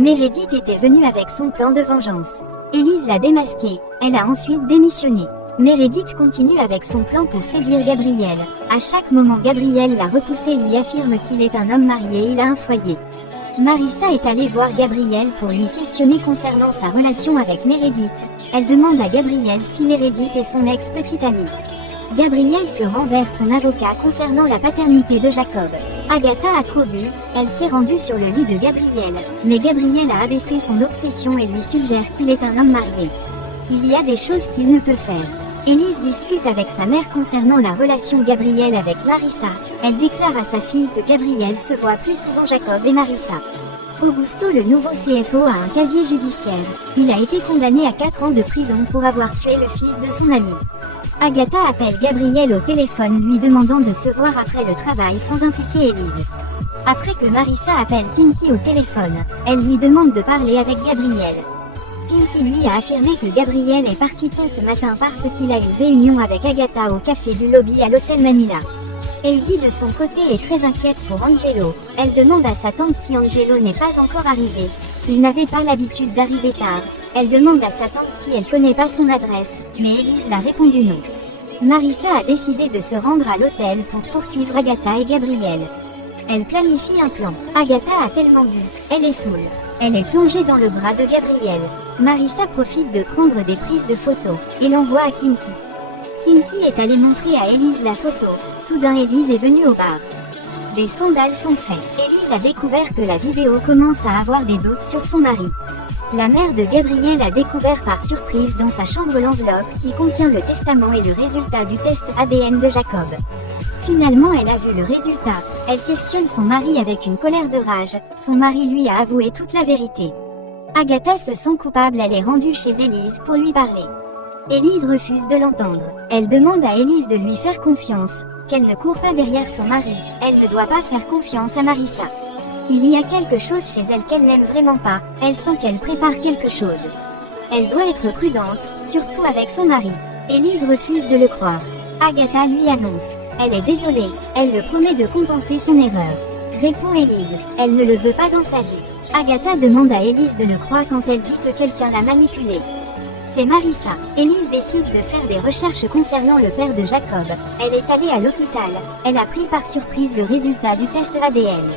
Meredith était venue avec son plan de vengeance. Élise l'a démasqué, elle a ensuite démissionné. Meredith continue avec son plan pour séduire Gabriel. À chaque moment Gabriel l'a repoussé, lui affirme qu'il est un homme marié, il a un foyer. Marissa est allée voir Gabriel pour lui questionner concernant sa relation avec Meredith. Elle demande à Gabriel si Meredith est son ex-petite amie. Gabriel se rend vers son avocat concernant la paternité de Jacob. Agatha a trop bu, elle s'est rendue sur le lit de Gabriel, mais Gabriel a abaissé son obsession et lui suggère qu'il est un homme marié. Il y a des choses qu'il ne peut faire. Élise discute avec sa mère concernant la relation Gabriel avec Marissa. Elle déclare à sa fille que Gabriel se voit plus souvent Jacob et Marissa. Augusto, le nouveau CFO, a un casier judiciaire. Il a été condamné à 4 ans de prison pour avoir tué le fils de son ami. Agatha appelle Gabriel au téléphone lui demandant de se voir après le travail sans impliquer Élise. Après que Marissa appelle Pinky au téléphone, elle lui demande de parler avec Gabriel. Pinky lui a affirmé que Gabriel est parti tôt ce matin parce qu'il a une réunion avec Agatha au café du lobby à l'hôtel Manila. Heidi de son côté est très inquiète pour Angelo. Elle demande à sa tante si Angelo n'est pas encore arrivé. Il n'avait pas l'habitude d'arriver tard. Elle demande à sa tante si elle connaît pas son adresse, mais Élise l'a répondu non. Marissa a décidé de se rendre à l'hôtel pour poursuivre Agatha et Gabriel. Elle planifie un plan. Agatha a tellement bu, elle est saoule. Elle est plongée dans le bras de Gabriel. Marissa profite de prendre des prises de photos et l'envoie à Kinky. Kinky est allée montrer à Élise la photo. Soudain Élise est venue au bar. Des scandales sont faits. Élise a découvert que la vidéo commence à avoir des doutes sur son mari. La mère de Gabriel a découvert par surprise dans sa chambre l'enveloppe qui contient le testament et le résultat du test ADN de Jacob. Finalement elle a vu le résultat. Elle questionne son mari avec une colère de rage. Son mari lui a avoué toute la vérité. Agatha se sent coupable, elle est rendue chez Élise pour lui parler. Élise refuse de l'entendre. Elle demande à Élise de lui faire confiance, qu'elle ne court pas derrière son mari. Elle ne doit pas faire confiance à Marissa. Il y a quelque chose chez elle qu'elle n'aime vraiment pas, elle sent qu'elle prépare quelque chose. Elle doit être prudente, surtout avec son mari. Élise refuse de le croire. Agatha lui annonce. Elle est désolée, elle le promet de compenser son erreur. Répond Élise, elle ne le veut pas dans sa vie. Agatha demande à Élise de le croire quand elle dit que quelqu'un l'a manipulée. C'est Marissa. Élise décide de faire des recherches concernant le père de Jacob. Elle est allée à l'hôpital. Elle a pris par surprise le résultat du test ADN.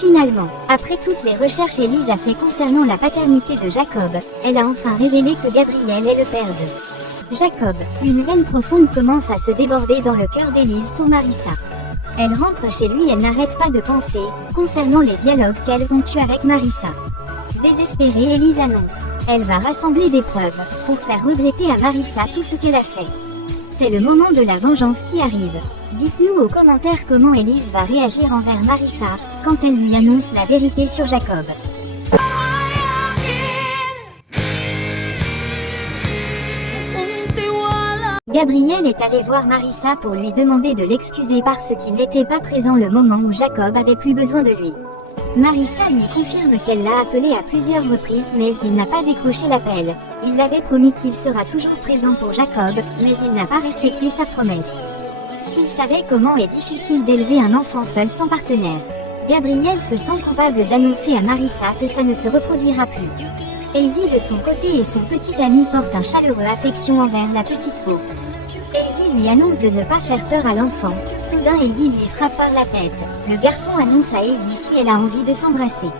Finalement, après toutes les recherches Élise a fait concernant la paternité de Jacob, elle a enfin révélé que Gabriel est le père de Jacob. Une veine profonde commence à se déborder dans le cœur d'Élise pour Marissa. Elle rentre chez lui, elle n'arrête pas de penser concernant les dialogues qu'elles ont eus avec Marissa. Désespérée, Élise annonce. Elle va rassembler des preuves pour faire regretter à Marissa tout ce qu'elle a fait. C'est le moment de la vengeance qui arrive. Dites-nous aux commentaires comment Élise va réagir envers Marissa quand elle lui annonce la vérité sur Jacob. Gabriel est allé voir Marissa pour lui demander de l'excuser parce qu'il n'était pas présent le moment où Jacob avait plus besoin de lui. Marissa lui confirme qu'elle l'a appelé à plusieurs reprises mais il n'a pas décroché l'appel. Il l'avait promis qu'il sera toujours présent pour Jacob, mais il n'a pas respecté sa promesse. S'il savait comment est difficile d'élever un enfant seul sans partenaire. Gabriel se sent coupable d'annoncer à Marissa que ça ne se reproduira plus. Heidi de son côté et son petit ami portent un chaleureux affection envers la petite peau. Heidi lui annonce de ne pas faire peur à l'enfant. Soudain Heidi lui frappe par la tête. Le garçon annonce à Heidi si elle a envie de s'embrasser.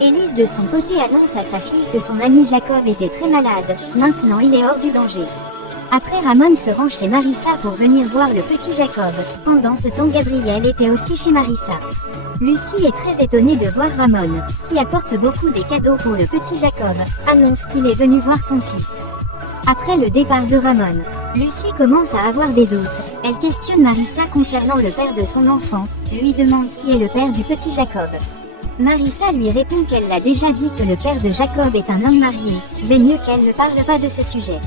Élise de son côté annonce à sa fille que son ami Jacob était très malade. Maintenant il est hors du danger. Après Ramon se rend chez Marissa pour venir voir le petit Jacob. Pendant ce temps Gabriel était aussi chez Marissa. Lucie est très étonnée de voir Ramon, qui apporte beaucoup des cadeaux pour le petit Jacob, annonce qu'il est venu voir son fils. Après le départ de Ramon, Lucie commence à avoir des doutes. Elle questionne Marissa concernant le père de son enfant, lui demande qui est le père du petit Jacob. Marissa lui répond qu'elle l'a déjà dit que le père de Jacob est un homme marié, mais mieux qu'elle ne parle pas de ce sujet.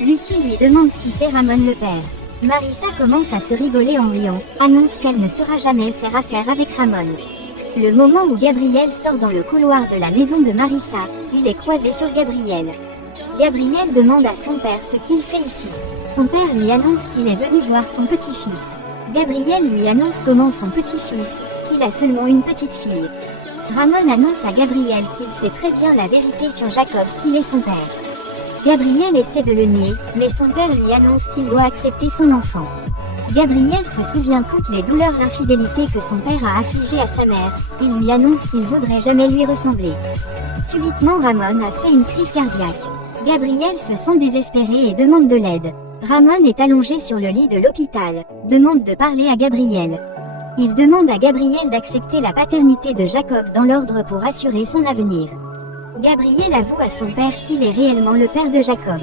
Lucie lui demande si c'est Ramon le père. Marissa commence à se rigoler en riant, annonce qu'elle ne saura jamais faire affaire avec Ramon. Le moment où Gabriel sort dans le couloir de la maison de Marissa, il est croisé sur Gabriel. Gabriel demande à son père ce qu'il fait ici. Son père lui annonce qu'il est venu voir son petit-fils. Gabriel lui annonce comment son petit-fils, qu'il a seulement une petite fille. Ramon annonce à Gabriel qu'il sait très bien la vérité sur Jacob, qu'il est son père. Gabriel essaie de le nier, mais son père lui annonce qu'il doit accepter son enfant. Gabriel se souvient toutes les douleurs l'infidélité que son père a affligées à sa mère, il lui annonce qu'il voudrait jamais lui ressembler. Subitement Ramon a fait une crise cardiaque. Gabriel se sent désespéré et demande de l'aide. Ramon est allongé sur le lit de l'hôpital, demande de parler à Gabriel. Il demande à Gabriel d'accepter la paternité de Jacob dans l'ordre pour assurer son avenir. Gabriel avoue à son père qu'il est réellement le père de Jacob.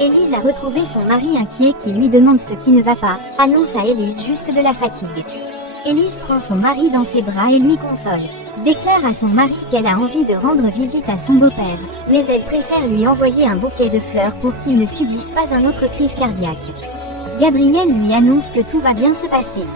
Élise a retrouvé son mari inquiet qui lui demande ce qui ne va pas, annonce à Élise juste de la fatigue. Élise prend son mari dans ses bras et lui console. Déclare à son mari qu'elle a envie de rendre visite à son beau-père, mais elle préfère lui envoyer un bouquet de fleurs pour qu'il ne subisse pas un autre crise cardiaque. Gabriel lui annonce que tout va bien se passer.